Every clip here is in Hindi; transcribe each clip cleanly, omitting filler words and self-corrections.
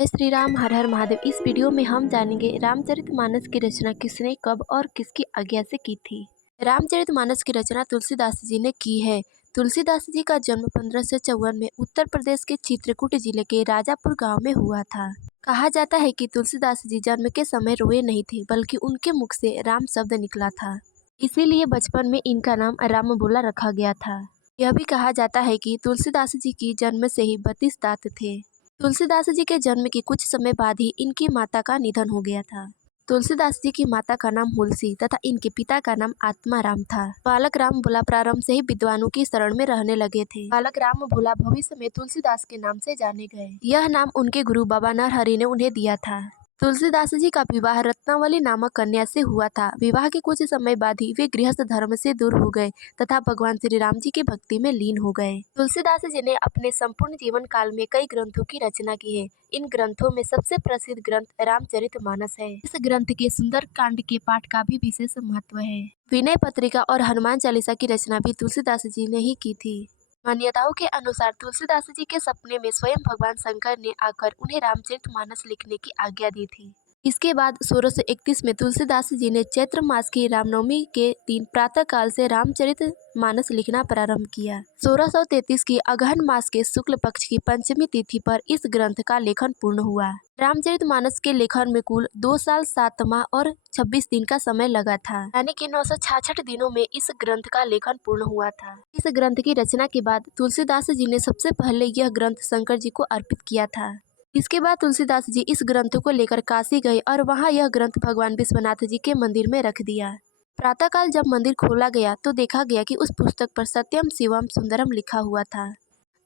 जय श्री राम, हर हर महादेव। इस वीडियो में हम जानेंगे रामचरितमानस की रचना किसने, कब और किसकी आज्ञा से की थी। रामचरितमानस की रचना तुलसीदास जी ने की है। तुलसीदास जी का जन्म 1554 में उत्तर प्रदेश के चित्रकूट जिले के राजापुर गांव में हुआ था। कहा जाता है कि तुलसीदास जी जन्म के समय रोए नहीं थे, बल्कि उनके मुख से राम शब्द निकला था। इसीलिए बचपन में इनका नाम राम बोला रखा गया था। यह भी कहा जाता है कि तुलसीदास जी की जन्म से ही 32 दांत थे। तुलसीदास जी के जन्म के कुछ समय बाद ही इनकी माता का निधन हो गया था। तुलसीदास जी की माता का नाम हुलसी तथा इनके पिता का नाम आत्माराम था। बालक राम भोला प्रारंभ से ही विद्वानों की शरण में रहने लगे थे। बालक राम भोला भविष्य में तुलसीदास के नाम से जाने गए। यह नाम उनके गुरु बाबा नरहरि ने उन्हें दिया था। तुलसीदास जी का विवाह रत्नावली नामक कन्या से हुआ था। विवाह के कुछ समय बाद ही वे गृहस्थ धर्म से दूर हो गए तथा भगवान श्री राम जी की भक्ति में लीन हो गए। तुलसीदास जी ने अपने संपूर्ण जीवन काल में कई ग्रंथों की रचना की है। इन ग्रंथों में सबसे प्रसिद्ध ग्रंथ रामचरितमानस है। इस ग्रंथ के सुंदर कांड के पाठ का भी विशेष महत्व है। विनय पत्रिका और हनुमान चालीसा की रचना भी तुलसीदास जी ने ही की थी। मान्यताओं के अनुसार तुलसीदास जी के सपने में स्वयं भगवान शंकर ने आकर उन्हें रामचरितमानस लिखने की आज्ञा दी थी। इसके बाद 1631 में तुलसीदास जी ने चैत्र मास की रामनवमी के दिन प्रातः काल से रामचरितमानस लिखना प्रारंभ किया। 1633 की अगहन मास के शुक्ल पक्ष की पंचमी तिथि पर इस ग्रंथ का लेखन पूर्ण हुआ। रामचरितमानस के लेखन में कुल 2 साल 7 माह और 26 दिन का समय लगा था, यानी कि 966 दिनों में इस ग्रंथ का लेखन पूर्ण हुआ था। इस ग्रंथ की रचना के बाद तुलसीदास जी ने सबसे पहले यह ग्रंथ शंकर जी को अर्पित किया था। इसके बाद तुलसीदास जी इस ग्रंथ को लेकर काशी गए और वहां यह ग्रंथ भगवान विश्वनाथ जी के मंदिर में रख दिया। प्रातःकाल जब मंदिर खोला गया तो देखा गया कि उस पुस्तक पर सत्यम शिवम सुंदरम लिखा हुआ था।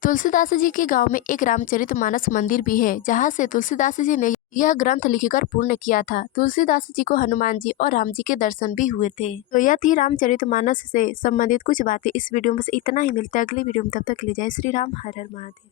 तुलसीदास जी के गांव में एक रामचरितमानस मंदिर भी है, जहां से तुलसीदास जी ने यह ग्रंथ लिखकर पूर्ण किया था। तुलसीदास जी को हनुमान जी और राम जी के दर्शन भी हुए थे। तो यह थी रामचरितमानस से संबंधित कुछ बातें। इस वीडियो में से इतना ही। मिलता है अगली वीडियो में, तब तक के लिए जय श्री राम, हर हर महादेव।